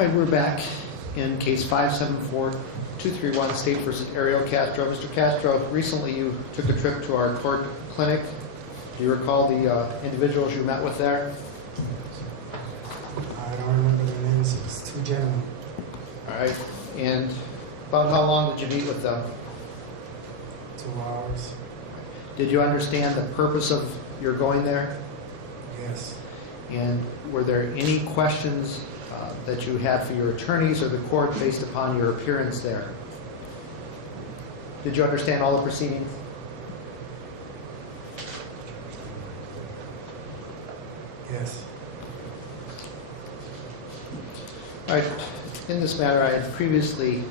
All right, we're back in case 574-231, State versus Ariel Castro. Mr. Castro, recently you took a trip to our court clinic. Do you recall the individuals you met with there? I don't remember their names. It was two gentlemen. All right, and about how long did you meet with them? 2 hours. Did you understand the purpose of your going there? Yes. And were there any questions that you had for your attorneys or the court based upon your appearance there? Did you understand all the proceedings? Yes. All right. In this matter, I had previously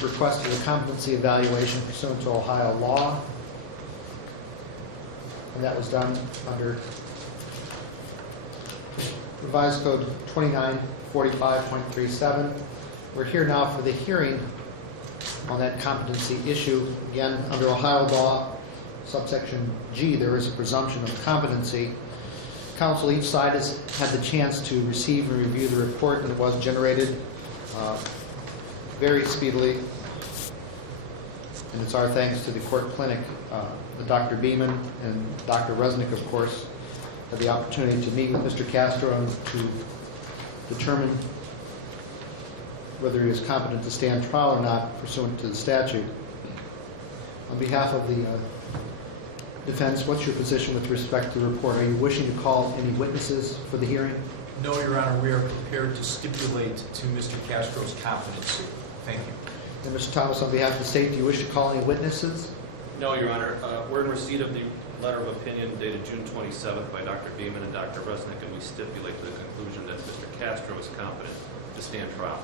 requested a competency evaluation pursuant to Ohio law, and that was done under Revised Code 2945.37. We're here now for the hearing on that competency issue. Again, under Ohio law, subsection G, there is a presumption of competency. Counsel, each side has had the chance to receive and review the report that was generated very speedily. And it's our thanks to the court clinic, Dr. Beeman and Dr. Resnick, of course, had the opportunity to meet with Mr. Castro and to determine whether he is competent to stand trial or not pursuant to the statute. On behalf of the defense, what's your position with respect to the report? Are you wishing to call any witnesses for the hearing? No, Your Honor, we are prepared to stipulate to Mr. Castro's competency. Thank you. And Mr. Thomas, on behalf of the state, do you wish to call any witnesses? No, Your Honor. We're in receipt of the letter of opinion dated June 27th by Dr. Beeman and Dr. Resnick, and we stipulate to the conclusion that Mr. Castro is competent to stand trial.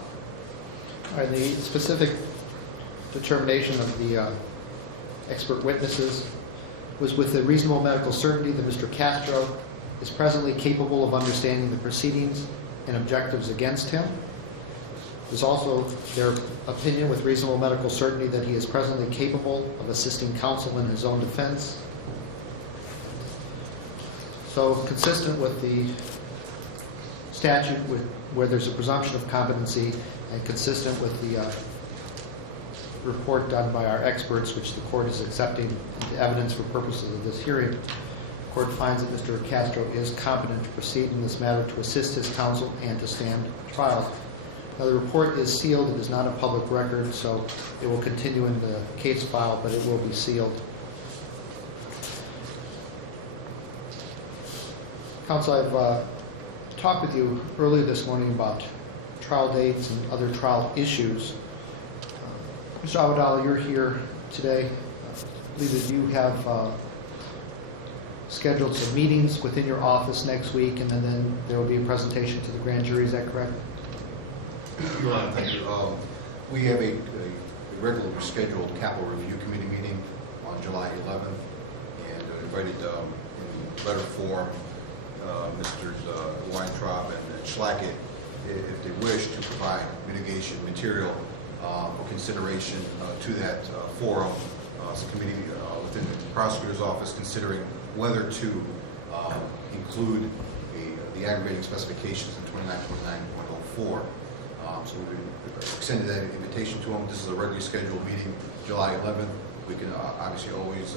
All right, the specific determination of the expert witnesses was with the reasonable medical certainty that Mr. Castro is presently capable of understanding the proceedings and objectives against him. There's also their opinion with reasonable medical certainty that he is presently capable of assisting counsel in his own defense. So consistent with the statute where there's a presumption of competency and consistent with the report done by our experts, which the court is accepting into evidence for purposes of this hearing, the court finds that Mr. Castro is competent to proceed in this matter to assist his counsel and to stand trial. Now, the report is sealed. It is not a public record, so it will continue in the case file, but it will be sealed. Counsel, I've talked with you earlier this morning about trial dates and other trial issues. Mr. Awadala, you're here today. I believe that you have scheduled some meetings within your office next week, and then there will be a presentation to the grand jury. Is that correct? Thank you. We have a regularly scheduled capital review committee meeting on July 11th, and invited in letter form Mr. Weintraub and Schlackett, if they wish, to provide mitigation material for consideration to that forum. It's a committee within the prosecutor's office considering whether to include the aggravating specifications in 2929.04. So we extended that invitation to them. This is a regularly scheduled meeting, July 11th. We can obviously always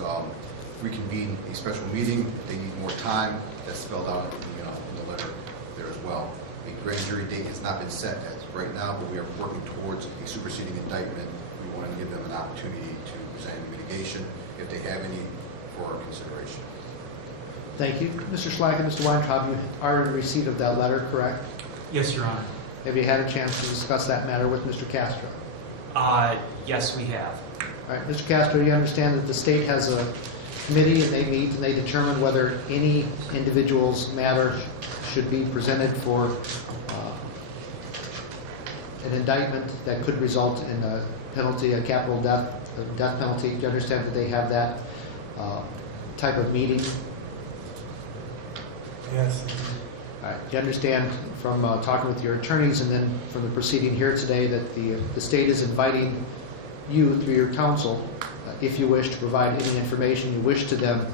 reconvene a special meeting if they need more time. That's spelled out in the letter there as well. A grand jury date has not been set as right now, but we are working towards a superseding indictment. We want to give them an opportunity to present mitigation if they have any for our consideration. Thank you. Mr. Schlackett, Mr. Weintraub, you are in receipt of that letter, correct? Yes, Your Honor. Have you had a chance to discuss that matter with Mr. Castro? Yes, we have. All right, Mr. Castro, you understand that the state has a committee and they meet and they determine whether any individual's matter should be presented for an indictment that could result in a penalty, a capital death penalty. Do you understand that they have that type of meeting? Yes. All right. Do you understand from talking with your attorneys and then from the proceeding here today that the state is inviting you through your counsel, if you wish, to provide any information you wish to them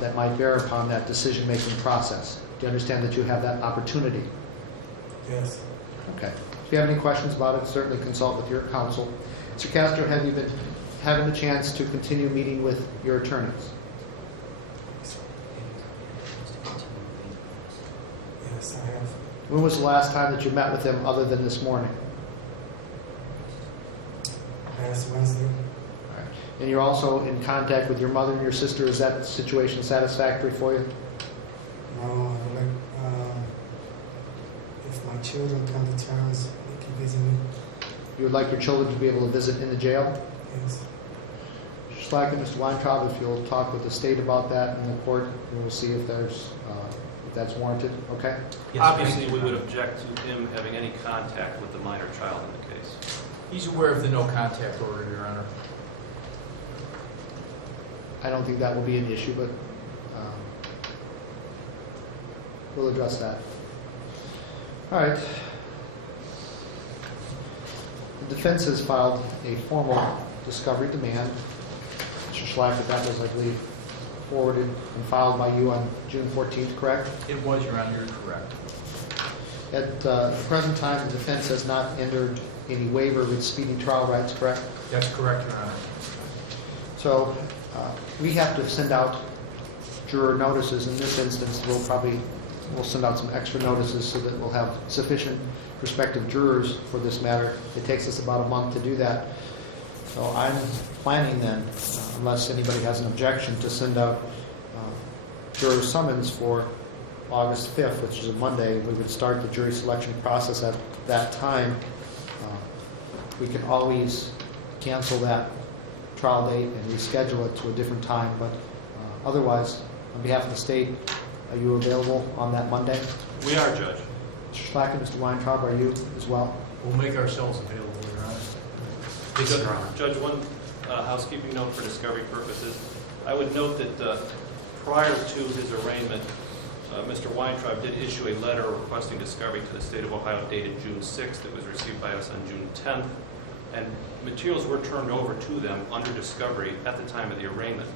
that might bear upon that decision-making process? Do you understand that you have that opportunity? Yes. Okay. If you have any questions about it, certainly consult with your counsel. Mr. Castro, have you been having a chance to continue meeting with your attorneys? Yes, I have. When was the last time that you met with them other than this morning? Last Wednesday. All right. And you're also in contact with your mother and your sister. Is that situation satisfactory for you? No, I like, if my children come to terms, they can visit me. You would like your children to be able to visit in the jail? Yes. Mr. Slack and Mr. Weintraub, if you'll talk with the state about that in the court, and we'll see if there's, if that's warranted, okay? Obviously, we would object to him having any contact with the minor child in the case. He's aware of the no contact order, Your Honor. I don't think that will be an issue, but we'll address that. All right. The defense has filed a formal discovery demand. Mr. Schlack, that was, I believe, forwarded and filed by you on June 14th, correct? It was, Your Honor, you're correct. At the present time, the defense has not entered any waiver of its speedy trial rights, correct? That's correct, Your Honor. So we have to send out juror notices. In this instance, we'll send out some extra notices so that we'll have sufficient prospective jurors for this matter. It takes us about a month to do that. So I'm planning then, unless anybody has an objection, to send out juror summons for August 5th, which is a Monday. We would start the jury selection process at that time. We can always cancel that trial date and reschedule it to a different time, but otherwise, on behalf of the state, are you available on that Monday? We are, Judge. Mr. Slack and Mr. Weintraub, are you as well? We'll make ourselves available, Your Honor. Yes, Your Honor. Judge, one housekeeping note for discovery purposes. I would note that prior to his arraignment, Mr. Weintraub did issue a letter requesting discovery to the state of Ohio dated June 6th. It was received by us on June 10th, and materials were turned over to them under discovery at the time of the arraignment.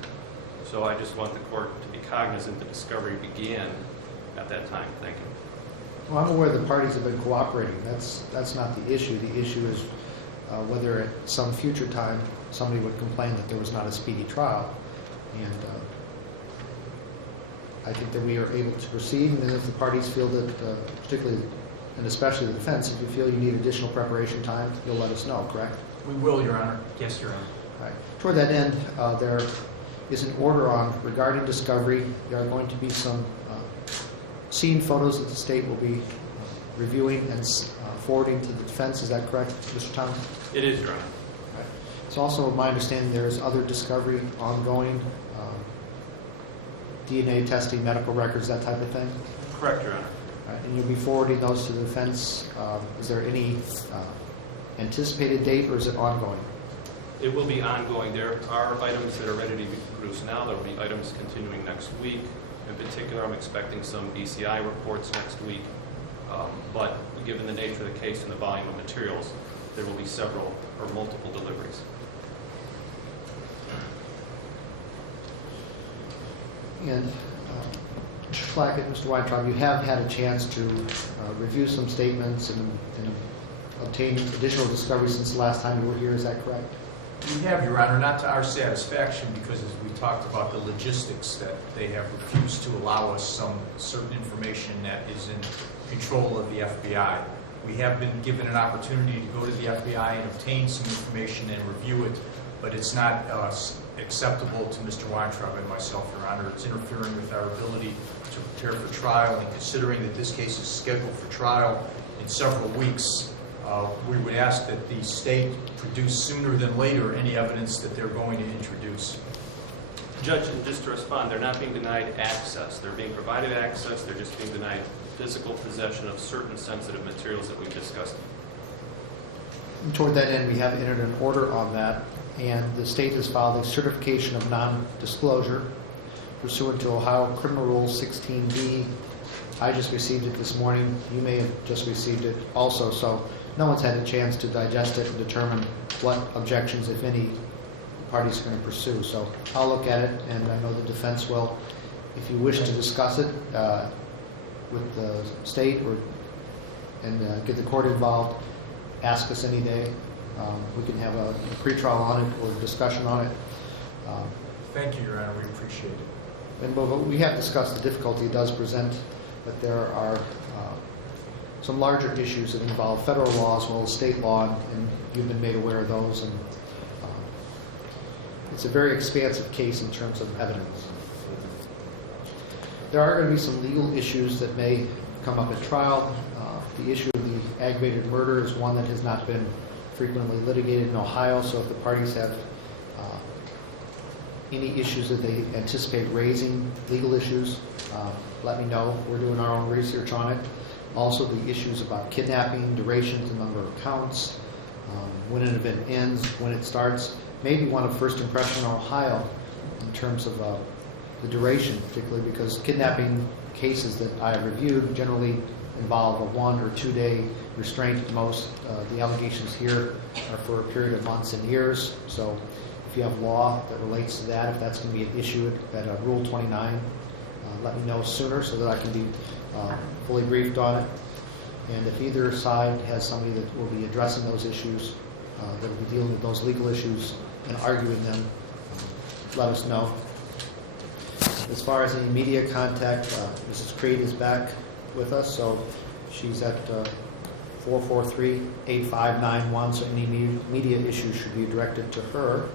So I just want the court to be cognizant that discovery began at that time. Thank you. Well, I'm aware the parties have been cooperating. That's not the issue. The issue is whether at some future time somebody would complain that there was not a speedy trial. And I think that we are able to proceed, and then if the parties feel that, particularly and especially the defense, if you feel you need additional preparation time, you'll let us know, correct? We will, Your Honor. Yes, Your Honor. All right. Toward that end, there is an order on regarding discovery. There are going to be some scene photos that the state will be reviewing and forwarding to the defense. Is that correct, Mr. Thomas? It is, Your Honor. All right. It's also my understanding there is other discovery ongoing, DNA testing, medical records, that type of thing. Correct, Your Honor. All right. And you'll be forwarding those to the defense. Is there any anticipated date, or is it ongoing? It will be ongoing. There are items that are ready to be produced now. There will be items continuing next week. In particular, I'm expecting some BCI reports next week. But given the nature of the case and the volume of materials, there will be several or multiple deliveries. And Mr. Flackett, Mr. Weintraub, you have had a chance to review some statements and obtain additional discovery since the last time you were here. Is that correct? We have, Your Honor, not to our satisfaction, because as we talked about the logistics, that they have refused to allow us some certain information that is in control of the FBI. We have been given an opportunity to go to the FBI and obtain some information and review it, but it's not acceptable to Mr. Weintraub and myself, Your Honor. It's interfering with our ability to prepare for trial, and considering that this case is scheduled for trial in several weeks, we would ask that the state produce sooner than later any evidence that they're going to introduce. Judge, and just to respond, they're not being denied access. They're being provided access. They're just being denied physical possession of certain sensitive materials that we've discussed. And toward that end, we have entered an order on that, and the state has filed a certification of non-disclosure pursuant to Ohio Criminal Rule 16b. I just received it this morning. You may have just received it also, so no one's had a chance to digest it and determine what objections, if any, the party's going to pursue. So I'll look at it, and I know the defense will. If you wish to discuss it with the state or and get the court involved, ask us any day. We can have a pretrial on it or discussion on it. Thank you, Your Honor, we appreciate it. And but we have discussed the difficulty it does present, but there are some larger issues that involve federal law as well as state law, and you've been made aware of those. And it's a very expansive case in terms of evidence. There are going to be some legal issues that may come up at trial. The issue of the aggravated murder is one that has not been frequently litigated in Ohio, so if the parties have any issues that they anticipate raising, legal issues, let me know. We're doing our own research on it. Also, the issues about kidnapping, durations, the number of counts, when an event ends, when it starts, maybe one of first impression in Ohio in terms of the duration, particularly because kidnapping cases that I have reviewed generally involve a 1 or 2 day restraint at most. The allegations here are for a period of months and years. So if you have law that relates to that, if that's going to be an issue at Rule 29, let me know sooner so that I can be fully briefed on it. And if either side has somebody that will be addressing those issues, that will be dealing with those legal issues and arguing them, let us know. As far as any media contact, Mrs. Creed is back with us, so she's at 443-8591, so any media issues should be directed to her.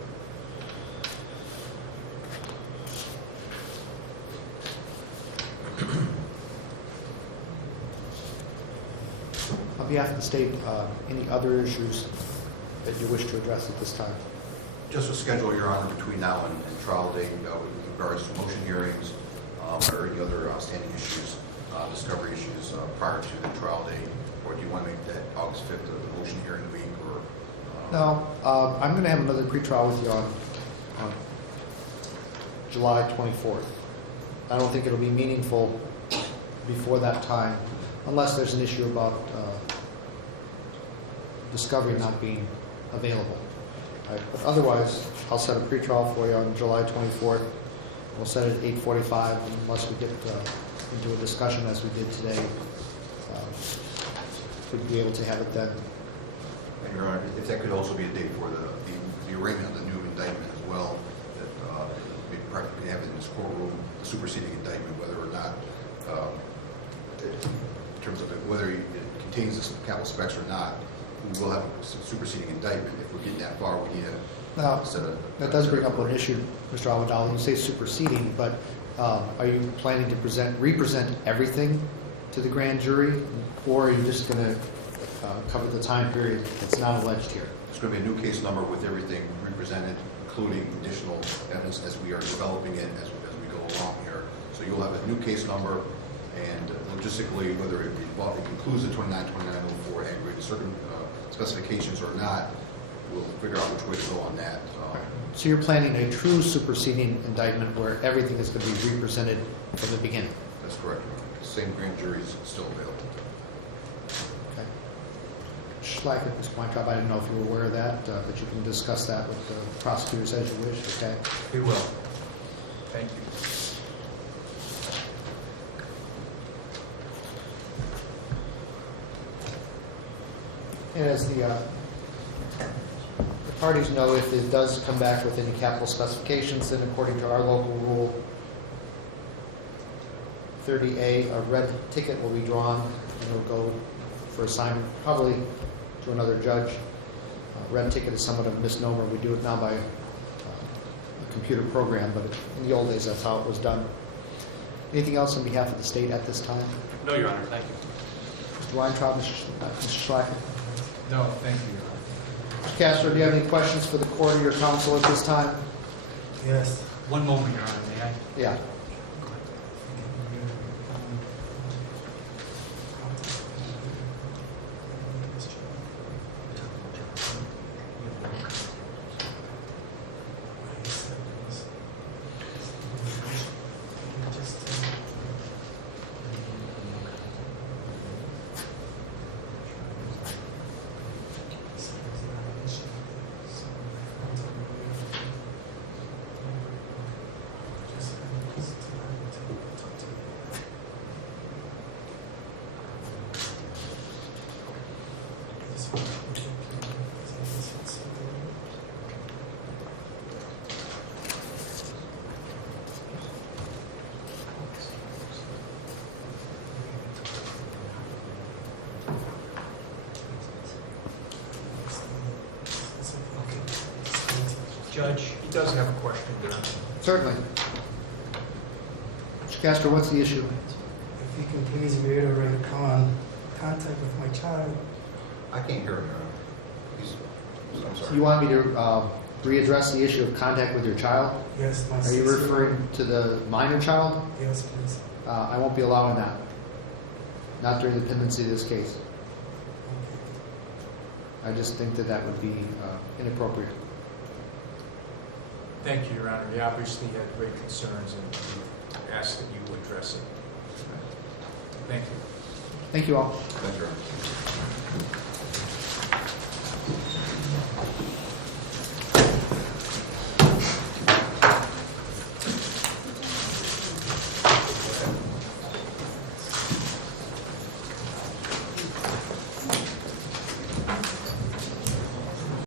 On behalf of the state, any other issues that you wish to address at this time? Just to schedule, Your Honor, between now and trial date with regards to motion hearings or any other outstanding issues, discovery issues prior to the trial date, or do you want to make that August 5th the motion hearing week? Or No, I'm going to have another pretrial with you on July 24th. I don't think it'll be meaningful before that time, unless there's an issue about discovery not being available. Right, but otherwise, I'll set a pretrial for you on July 24th. We'll set it at 8:45 unless we get into a discussion as we did today. We'd be able to have it then. And Your Honor, if that could also be a date for the arraignment of the new indictment as well, that we practically have in this courtroom, the superseding indictment, whether or not, in terms of whether it contains the capital specs or not, we will have a superseding indictment. If we're getting that far, we need to Now, set a... that does bring up an issue, Mr. Awadali. You say superseding, but are you planning to represent everything to the grand jury, or are you just going to cover the time period that's not alleged here? It's going to be a new case number with everything represented, including additional evidence as we are developing it as we go along here. So you'll have a new case number, and logistically, whether it includes the 29-2904 aggravated specifications or not, we'll figure out which way to go on that. So you're planning a true superseding indictment where everything is going to be represented from the beginning? That's correct. The same grand jury is still available. Okay. Schleicher, Mr. Weintraub, I didn't know if you were aware of that, but you can discuss that with the prosecutors as you wish, okay? We will. Thank you. And as the parties know, if it does come back with any capital specifications, then according to our local rule 30A, a red ticket will be drawn and it'll go for assignment probably to another judge. Red ticket is somewhat of a misnomer. We do it now by a computer program, but in the old days that's how it was done. Anything else on behalf of the state at this time? No, Your Honor, thank you. Mr. Weintraub, Mr. Schleicher? No, thank you, Your Honor. Mr. Castro, do you have any questions for the court or your counsel at this time? Yes. One moment, Your Honor, may I? Yeah. Judge, he does have a question there. Certainly. Mr. Castro, what's the issue? If you can please reiterate on contact with my child. I can't hear him, Your Honor. I'm sorry. You want me to readdress the issue of contact with your child? Yes, my Are you 6-year-old. referring to the minor child? Yes, please. I won't be allowing that. Not during the pendency of this case. Okay. I just think that that would be inappropriate. Thank you, Your Honor. He obviously had great concerns and we asked that you address it. Thank you. Thank you all. Thank you, Your Honor.